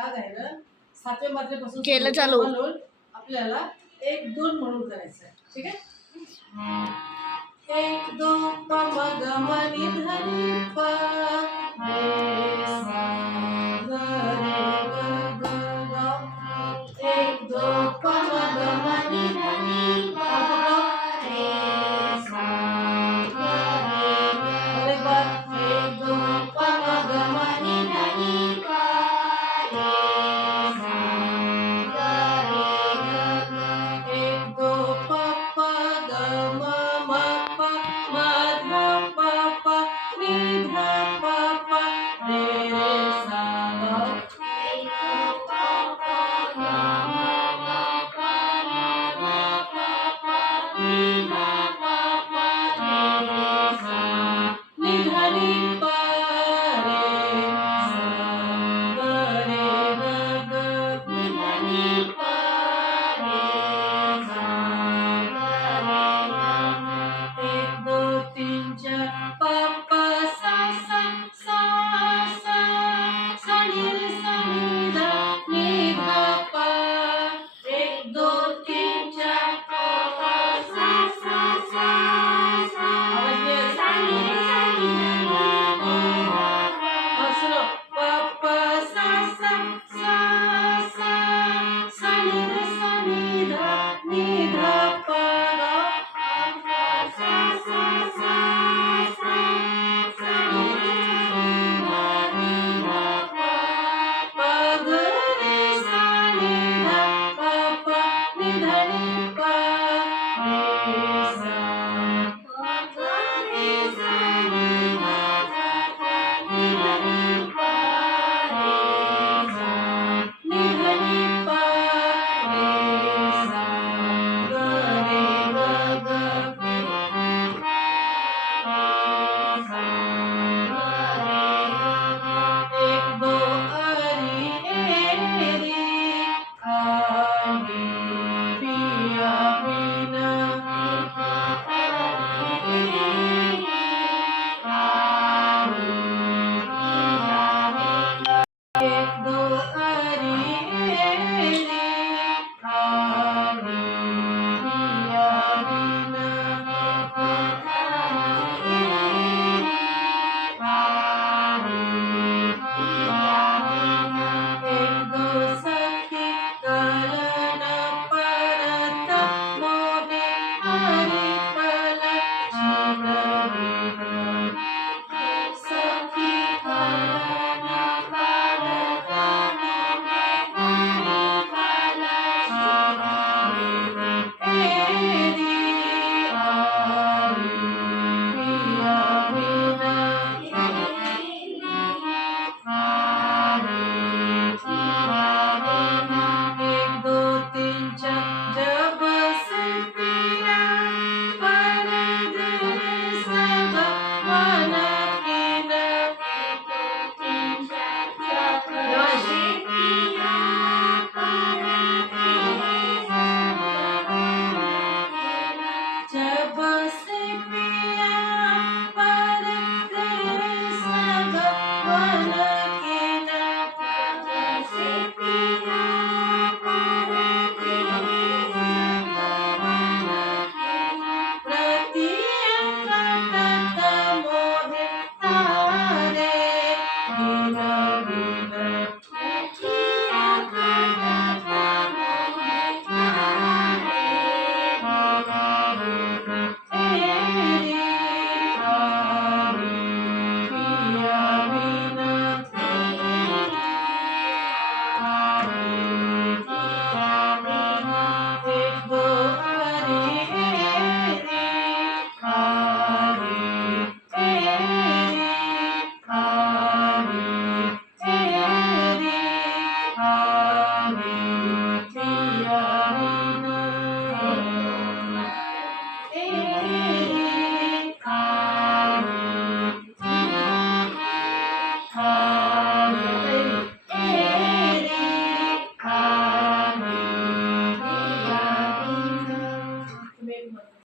आज आहे ना 7व्या मात्रेपासून केलं चालू. म्हणून आपल्याला 1 2 म्हणून करायचं आहे. ठीक आहे. 1 2 प म ग म नि ध नि प रे सा ग रे ग ग ग 1 2 प म ग म नि ध नि प रे सा ग रे ग रे ग 1 2 प म ग म नि ध नि प रे सा ग रे ग ग 1 2 प प ग म म प म ध प प नि ध प प रे रे सा ग 1 2 प प ग म म प म ध प प नि ध प प रे रे सा नि ध नि प रे सा ग रे ग ग नि ध नि प रे सा ग रे ग ग 1 2 3 4 प प सा सा सा सा सा नि रे सा नि ध नि ध प 1 2 3 4 प प सा सा सा सा सा नि रे सा नि ध नि ध प सुनो प प सा सा सा सा सा नि रे सा नि ध प ग प प सा सा सा सा सा नि रे सा नि ध प प ग रे सा नि ध प प नि ध नि प रे सा प ग रे सा नि ध प प नि ध नि प रे सा नि ध नि प रे सा ग रे ग ग रे सा ग रे ग ग 1 2 अरी ए री आनी पिया बिना 1 2 अरी ए री आनी पिया बिना 1 2